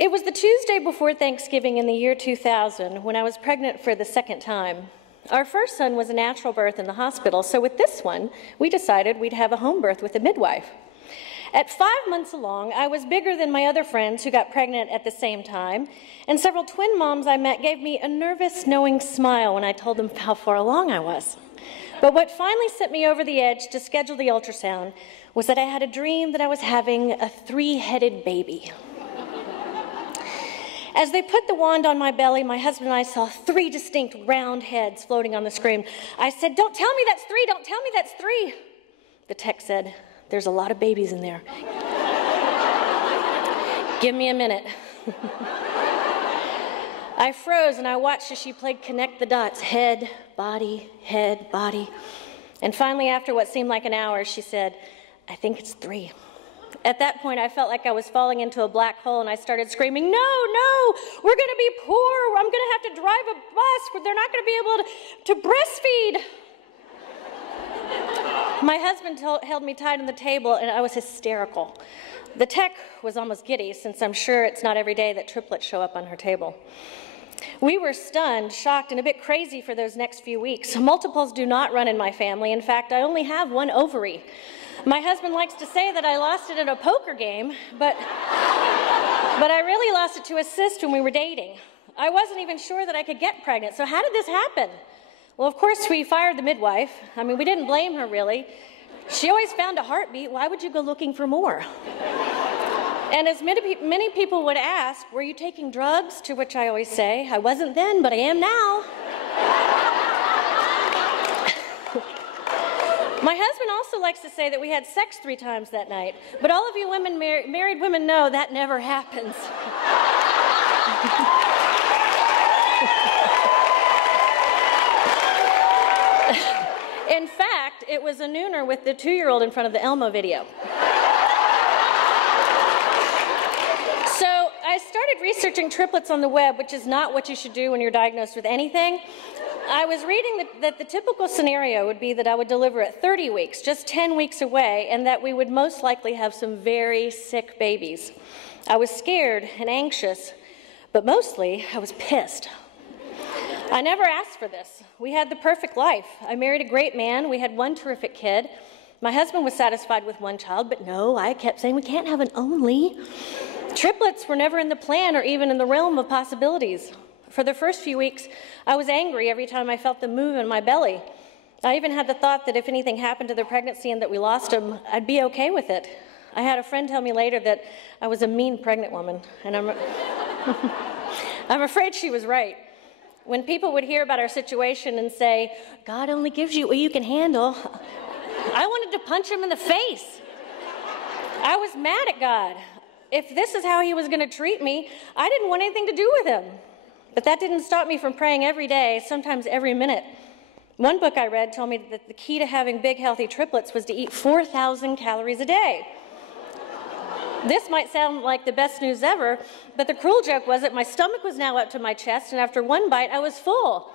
It was the Tuesday before Thanksgiving in the year 2000 when I was pregnant for the second time. Our first son was a natural birth in the hospital, so with this one, we decided we'd have a home birth with a midwife. At 5 months along, I was bigger than my other friends who got pregnant at the same time, and several twin moms I met gave me a nervous, knowing smile when I told them how far along I was. But what finally sent me over the edge to schedule the ultrasound was that I had a dream that I was having a 3-headed baby. As they put the wand on my belly, my husband and I saw 3 distinct round heads floating on the screen. I said, "Don't tell me that's 3, don't tell me that's 3. The tech said, "There's a lot of babies in there." Give me a minute. I froze and I watched as she played connect the dots, head, body, and finally, after what seemed like an hour, she said, "I think it's 3. At that point, I felt like I was falling into a black hole, and I started screaming, "No, we're going to be poor. I'm going to have to drive a bus. They're not going to be able to breastfeed." My husband held me tight on the table, and I was hysterical. The tech was almost giddy, since I'm sure it's not every day that triplets show up on her table. We were stunned, shocked, and a bit crazy for those next few weeks. Multiples do not run in my family. In fact, I only have 1 ovary. My husband likes to say that I lost it in a poker game, but I really lost it to a cyst when we were dating. I wasn't even sure that I could get pregnant, so how did this happen? Well, of course, we fired the midwife. I mean, we didn't blame her, really. She always found a heartbeat. Why would you go looking for more? And as many people would ask, "Were you taking drugs?" To which I always say, "I wasn't then, but I am now." My husband also likes to say that we had sex 3 times that night, but all of you women, married women know that never happens. In fact, it was a nooner with the 2-year-old in front of the Elmo video. So I started researching triplets on the web, which is not what you should do when you're diagnosed with anything. I was reading that the typical scenario would be that I would deliver at 30 weeks, just 10 weeks away, and that we would most likely have some very sick babies. I was scared and anxious, but mostly I was pissed. I never asked for this. We had the perfect life. I married a great man. We had 1 terrific kid. My husband was satisfied with 1 child, but no, I kept saying we can't have an only. Triplets were never in the plan or even in the realm of possibilities. For the first few weeks, I was angry every time I felt them move in my belly. I even had the thought that if anything happened to the pregnancy and that we lost them, I'd be okay with it. I had a friend tell me later that I was a mean pregnant woman, and I'm afraid she was right. When people would hear about our situation and say, "God only gives you what you can handle," I wanted to punch him in the face. I was mad at God. If this is how he was going to treat me, I didn't want anything to do with him. But that didn't stop me from praying every day, sometimes every minute. One book I read told me that the key to having big, healthy triplets was to eat 4,000 calories a day. This might sound like the best news ever, but the cruel joke was that my stomach was now up to my chest, and after 1 bite, I was full.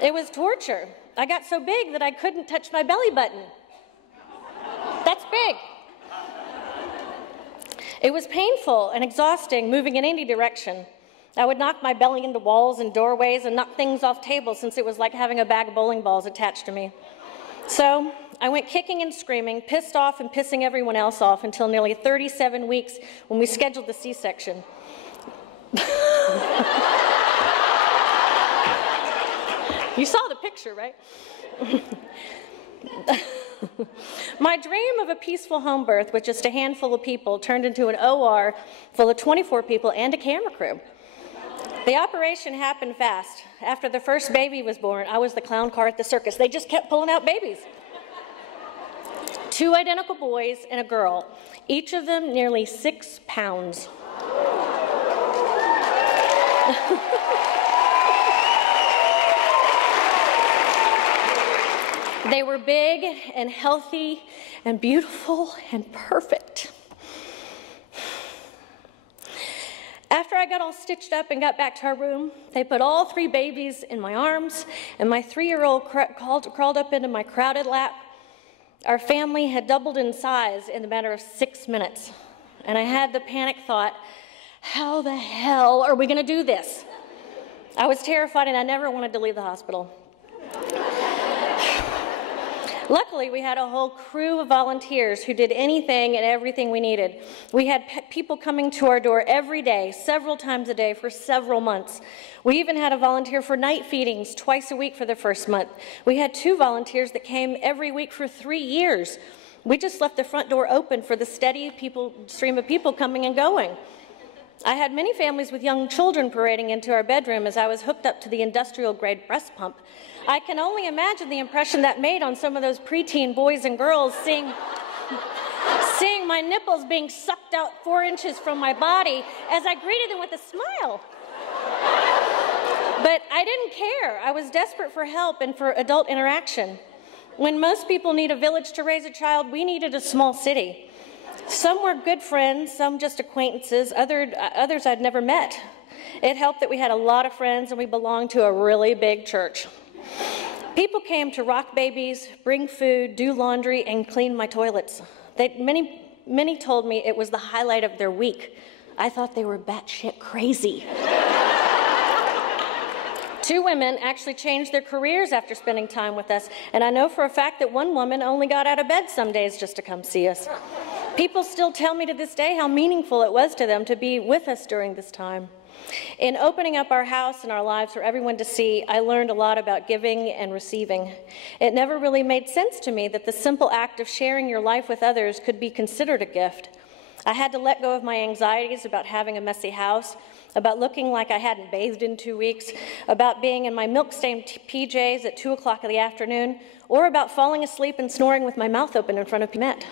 It was torture. I got so big that I couldn't touch my belly button. That's big. It was painful and exhausting, moving in any direction. I would knock my belly into walls and doorways and knock things off tables, since it was like having a bag of bowling balls attached to me. So I went kicking and screaming, pissed off and pissing everyone else off, until nearly 37 weeks when we scheduled the C-section. You saw the picture, right? My dream of a peaceful home birth with just a handful of people turned into an OR full of 24 people and a camera crew. The operation happened fast. After the first baby was born, I was the clown car at the circus. They just kept pulling out babies. 2 identical boys and a girl, each of them nearly 6 pounds. They were big and healthy and beautiful and perfect. After I got all stitched up and got back to our room, they put all 3 babies in my arms, and my 3-year-old crawled up into my crowded lap. Our family had doubled in size in the matter of 6 minutes, and I had the panic thought, how the hell are we going to do this? I was terrified and I never wanted to leave the hospital. Luckily, we had a whole crew of volunteers who did anything and everything we needed. We had people coming to our door every day, several times a day for several months. We even had a volunteer for night feedings twice a week for the first month. We had 2 volunteers that came every week for 3 years. We just left the front door open for the steady stream of people coming and going. I had many families with young children parading into our bedroom as I was hooked up to the industrial-grade breast pump. I can only imagine the impression that made on some of those preteen boys and girls seeing my nipples being sucked out 4 inches from my body as I greeted them with a smile. But I didn't care. I was desperate for help and for adult interaction. When most people need a village to raise a child, we needed a small city. Some were good friends, some just acquaintances, others I'd never met. It helped that we had a lot of friends and we belonged to a really big church. People came to rock babies, bring food, do laundry, and clean my toilets. Many told me it was the highlight of their week. I thought they were batshit crazy. 2 women actually changed their careers after spending time with us, and I know for a fact that one woman only got out of bed some days just to come see us. People still tell me to this day how meaningful it was to them to be with us during this time. In opening up our house and our lives for everyone to see, I learned a lot about giving and receiving. It never really made sense to me that the simple act of sharing your life with others could be considered a gift. I had to let go of my anxieties about having a messy house, about looking like I hadn't bathed in 2 weeks, about being in my milk-stained PJs at 2 o'clock in the afternoon, or about falling asleep and snoring with my mouth open in front of Met.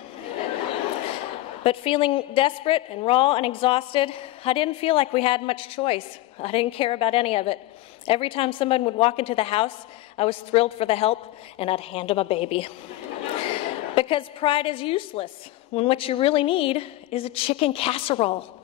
But feeling desperate and raw and exhausted, I didn't feel like we had much choice. I didn't care about any of it. Every time someone would walk into the house, I was thrilled for the help, and I'd hand them a baby. Because pride is useless when what you really need is a chicken casserole.